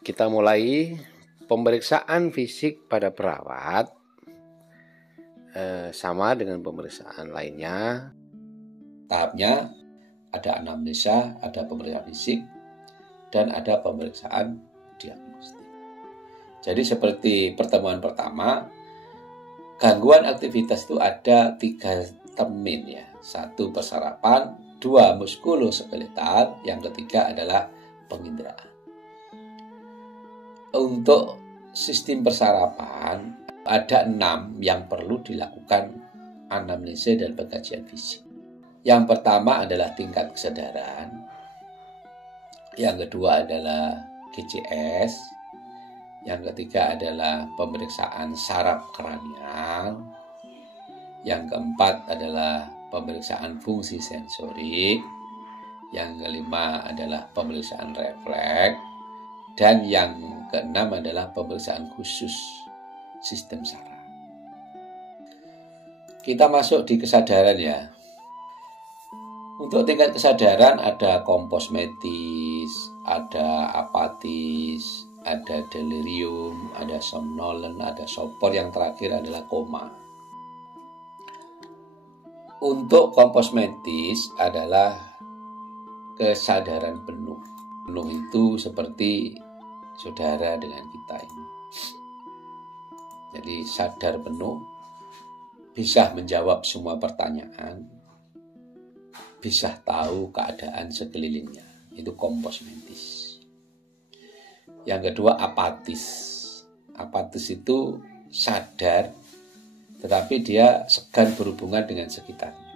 kita mulai pemeriksaan fisik pada perawat. Sama dengan pemeriksaan lainnya. Tahapnya ada anamnesa, ada pemeriksaan fisik, dan ada pemeriksaan diagnostik. Jadi seperti pertemuan pertama, gangguan aktivitas itu ada 3 termin ya. 1 persarapan, 2 muskuloskeletal, yang ketiga adalah penginderaan. Untuk sistem persarapan ada 6 yang perlu dilakukan anamnesa dan pengkajian fisik. Yang pertama adalah tingkat kesadaran. Yang kedua adalah GCS. Yang ketiga adalah pemeriksaan saraf kranial. Yang keempat adalah pemeriksaan fungsi sensorik. Yang kelima adalah pemeriksaan refleks. Dan yang keenam adalah pemeriksaan khusus sistem saraf. Kita masuk di kesadaran ya. Untuk tingkat kesadaran ada komposmetis, ada apatis, ada delirium, ada somnolen, ada sopor, yang terakhir adalah koma. Untuk komposmetis adalah kesadaran penuh. Penuh itu seperti saudara dengan kita ini. Jadi sadar penuh, bisa menjawab semua pertanyaan, bisa tahu keadaan sekelilingnya. Itu komposmentis. Yang kedua apatis. Apatis itu sadar, tetapi dia segan berhubungan dengan sekitarnya.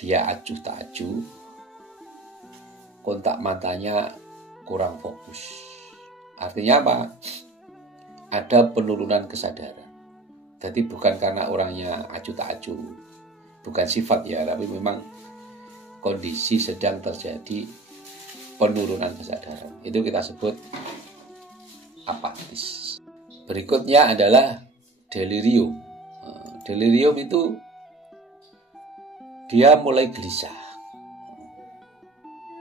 Dia acuh tak acuh, kontak matanya kurang fokus. Artinya apa? Ada penurunan kesadaran. Jadi bukan karena orangnya acuh tak acuh, bukan sifat ya, tapi memang kondisi sedang terjadi penurunan kesadaran. Itu kita sebut apatis. Berikutnya adalah delirium. Delirium itu dia mulai gelisah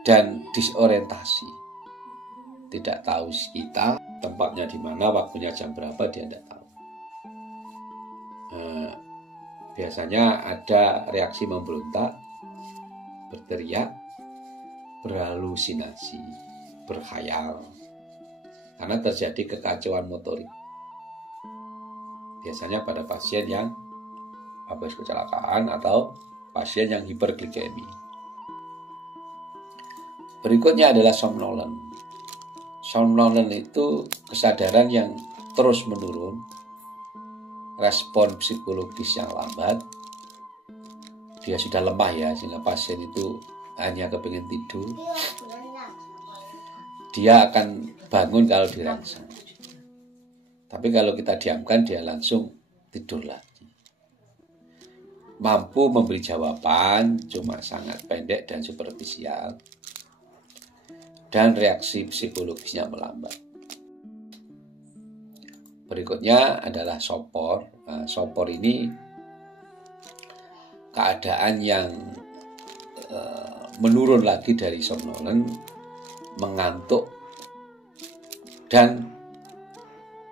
dan disorientasi. Tidak tahu sekitar, tempatnya di mana, waktunya jam berapa, dia tidak tahu. Biasanya ada reaksi memberontak, berteriak, berhalusinasi, berkhayal, karena terjadi kekacauan motorik. Biasanya pada pasien yang habis kecelakaan atau pasien yang hiperglikemi. Berikutnya adalah somnolen. Somnolen itu kesadaran yang terus menurun, respon psikologis yang lambat. Dia sudah lemah ya, sehingga pasien itu hanya kepingin tidur. Dia akan bangun kalau dirangsang. Tapi kalau kita diamkan, dia langsung tidur lagi. Mampu memberi jawaban, cuma sangat pendek dan superficial. Dan reaksi psikologisnya melambat. Berikutnya adalah sopor. Sopor ini keadaan yang menurun lagi dari somnolen, mengantuk, dan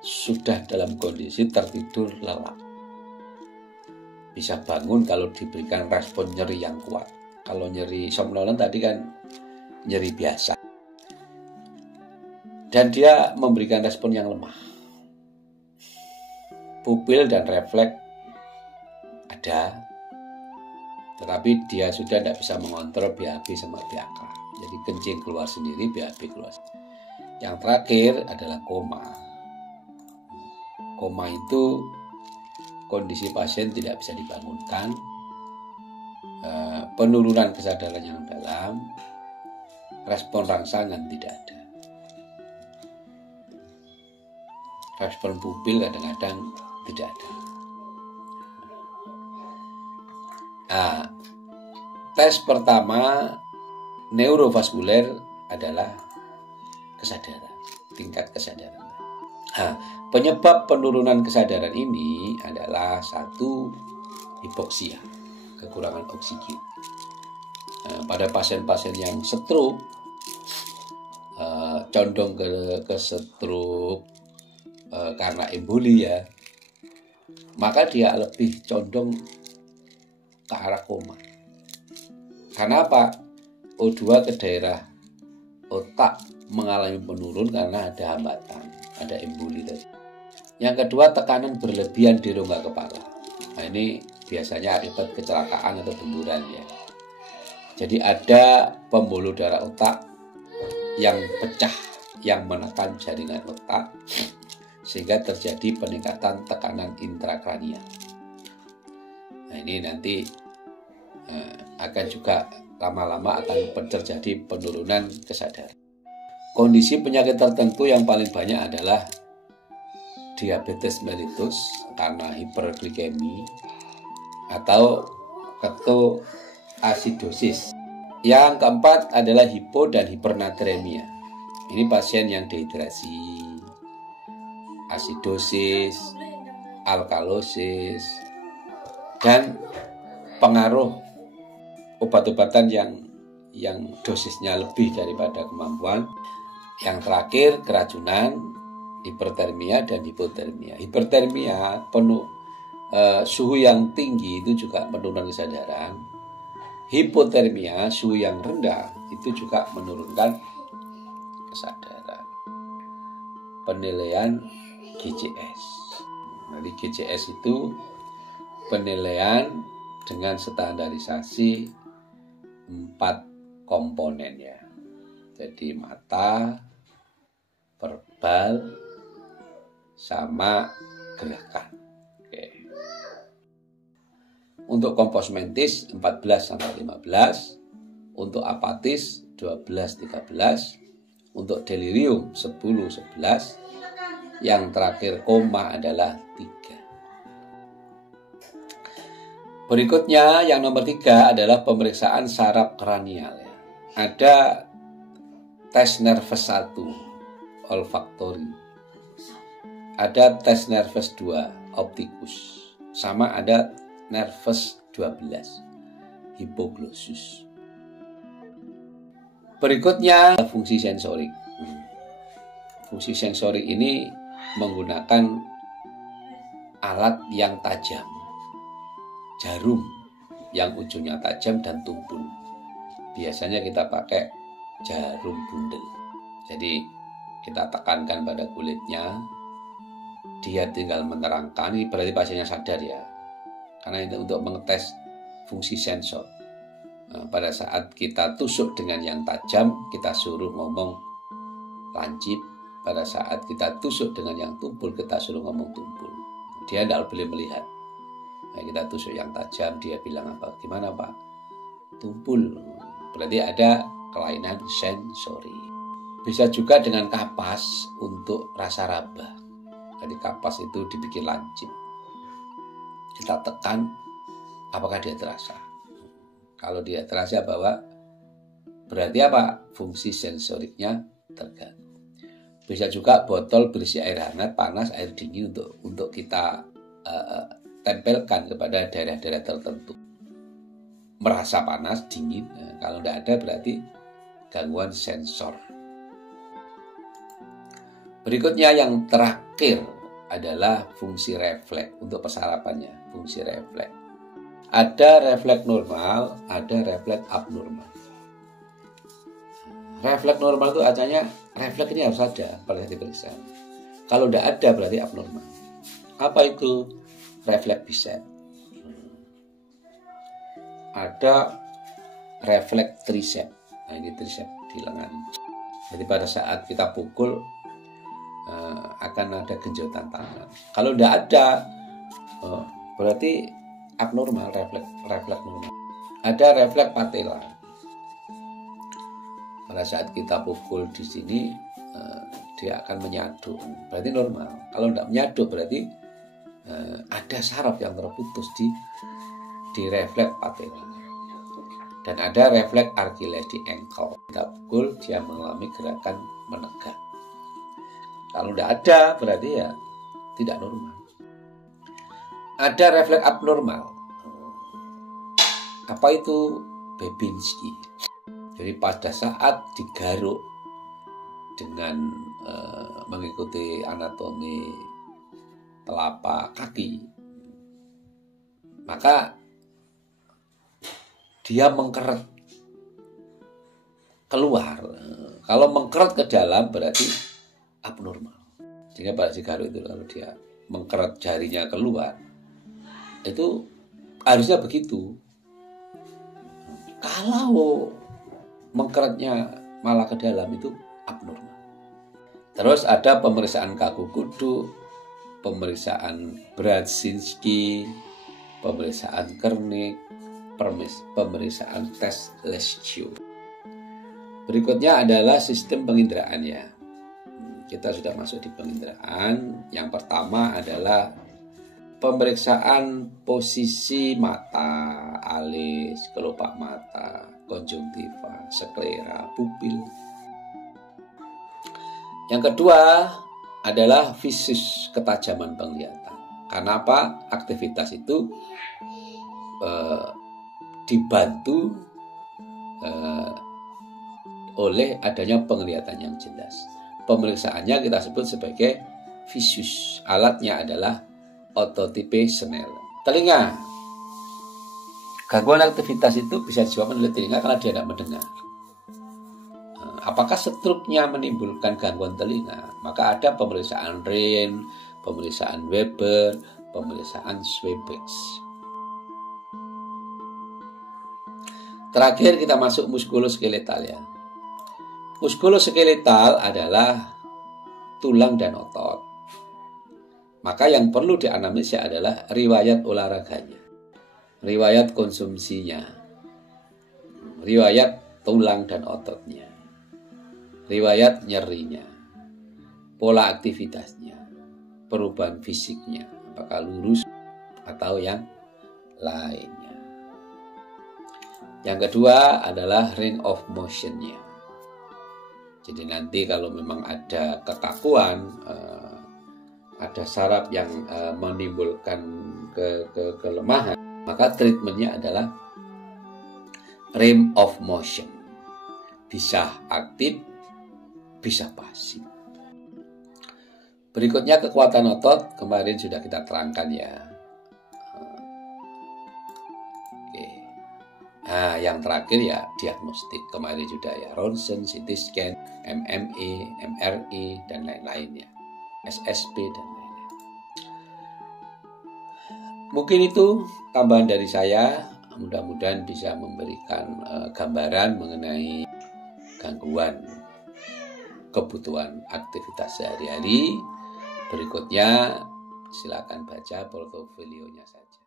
sudah dalam kondisi tertidur lelap. Bisa bangun kalau diberikan respon nyeri yang kuat. Kalau nyeri somnolen tadi kan nyeri biasa. Dan dia memberikan respon yang lemah. Pupil dan refleks ada, tetapi dia sudah tidak bisa mengontrol BAB sama BAK. Jadi kencing keluar sendiri, BAB keluar sendiri. Yang terakhir adalah koma. Koma itu kondisi pasien tidak bisa dibangunkan, penurunan kesadaran yang dalam, respon rangsangan tidak ada. Respon pupil kadang-kadang tidak ada. Tes pertama neurovaskuler adalah kesadaran, tingkat kesadaran. Penyebab penurunan kesadaran ini adalah 1, hipoksia, kekurangan oksigen. Pada pasien-pasien yang stroke, condong ke stroke karena emboli ya, maka dia lebih condong ke arah koma. Karena apa? O2 ke daerah otak mengalami penurun karena ada hambatan, ada emboli tadi. Yang kedua, tekanan berlebihan di rongga kepala. Nah, ini biasanya akibat kecelakaan atau benturan ya. Jadi ada pembuluh darah otak yang pecah, yang menekan jaringan otak, sehingga terjadi peningkatan tekanan intrakranial. Nah, ini nanti akan juga lama-lama akan terjadi penurunan kesadaran. Kondisi penyakit tertentu yang paling banyak adalah diabetes mellitus karena hiperglikemi atau ketoasidosis. Yang keempat adalah hipo dan hipernatremia. Ini pasien yang dehidrasi, asidosis, alkalosis, dan pengaruh obat-obatan yang dosisnya lebih daripada kemampuan. Yang terakhir, keracunan, hipertermia dan hipotermia. Hipertermia penuh suhu yang tinggi itu juga menurunkan kesadaran. Hipotermia, suhu yang rendah, itu juga menurunkan kesadaran. Penilaian GCS. Jadi GCS itu penilaian dengan standarisasi 4 komponen ya. Jadi mata, verbal, sama gerakan. Oke. Untuk kompos mentis 14-15, untuk apatis 12-13, untuk delirium 10-11, yang terakhir koma adalah 3. Berikutnya yang nomor 3 adalah pemeriksaan saraf kranial. Ada tes nervus 1 olfaktori, ada tes nervus 2 optikus, sama ada nervus 12 hipoglossus. Berikutnya fungsi sensorik. Fungsi sensorik ini menggunakan alat yang tajam, jarum yang ujungnya tajam dan tumpul. Biasanya kita pakai jarum bundel. Jadi kita tekankan pada kulitnya, dia tinggal menerangkan. Ini berarti pasiennya sadar ya, karena itu untuk mengetes fungsi sensor. Pada saat kita tusuk dengan yang tajam, kita suruh ngomong lancip. Pada saat kita tusuk dengan yang tumpul, kita suruh ngomong tumpul. Dia tidak boleh melihat. Nah, kita tusuk yang tajam, dia bilang apa? Gimana Pak? Tumpul. Berarti ada kelainan sensori. Bisa juga dengan kapas untuk rasa raba. Jadi kapas itu dibikin lancip. Kita tekan, apakah dia terasa? Kalau dia terasa bahwa berarti apa? Fungsi sensoriknya terganggu. Bisa juga botol berisi air hangat, panas, air dingin untuk kita tempelkan kepada daerah-daerah tertentu. Merasa panas, dingin. Nah, kalau tidak ada berarti gangguan sensor. Berikutnya yang terakhir adalah fungsi refleks untuk persarapannya. Fungsi refleks. Ada refleks normal, ada refleks abnormal. Refleks normal itu artinya refleks ini harus ada pada saat diperiksa. Kalau tidak ada berarti abnormal. Apa itu refleks Bicep? Ada refleks tricep. Nah, ini tricep di lengan. Jadi pada saat kita pukul akan ada genjotan tangan. Kalau tidak ada berarti abnormal, refleks normal. Ada refleks patella. Pada saat kita pukul di sini dia akan menyatu, berarti normal. Kalau tidak menyatu berarti ada saraf yang terputus di refleks patella. Dan ada refleks Achilles di ankle. Kita pukul dia mengalami gerakan menegak. Kalau tidak ada berarti ya tidak normal. Ada refleks abnormal. Apa itu? Babinski. Jadi pada saat digaruk dengan mengikuti anatomi telapak kaki, maka dia mengkeret keluar. Kalau mengkeret ke dalam berarti abnormal. Sehingga Pak Cigaru itu kalau dia mengkeret jarinya keluar, itu harusnya begitu. Kalau mengkeretnya malah ke dalam itu abnormal. Terus ada pemeriksaan kaku kuduk, pemeriksaan Bradzinski, pemeriksaan Kernik, pemeriksaan tes Leschio. Berikutnya adalah sistem penginderaan ya. Kita sudah masuk di penginderaan. Yang pertama adalah pemeriksaan posisi mata, alis, kelopak mata, konjungtiva, sklera, pupil. Yang kedua adalah visus, ketajaman penglihatan. Karena apa? Aktivitas itu dibantu oleh adanya penglihatan yang jelas. Pemeriksaannya kita sebut sebagai visus. Alatnya adalah ototipe Snellen. Telinga. Gangguan aktivitas itu bisa disebabkan oleh telinga karena dia tidak mendengar. Apakah struknya menimbulkan gangguan telinga? Maka ada pemeriksaan Rhine, pemeriksaan Weber, pemeriksaan Schwebeck. Terakhir kita masuk muskuloskeletal ya. Muskuloskeletal adalah tulang dan otot. Maka yang perlu dianalisis adalah riwayat olahraganya, riwayat konsumsinya, riwayat tulang dan ototnya, riwayat nyerinya, pola aktivitasnya, perubahan fisiknya, apakah lurus atau yang lainnya. Yang kedua adalah range of motion-nya. Jadi nanti kalau memang ada kekakuan, ada saraf yang menimbulkan kelemahan, maka treatmentnya adalah range of motion. Bisa aktif, bisa pasif. Berikutnya kekuatan otot, kemarin sudah kita terangkan ya. Nah, yang terakhir ya diagnostik, kemarin sudah ya, ronsen, CT scan, MMA, MRI, dan lain-lainnya, SSP dan lain-lain. Mungkin itu tambahan dari saya, mudah-mudahan bisa memberikan gambaran mengenai gangguan kebutuhan aktivitas sehari-hari. Berikutnya silakan baca portofolionya saja.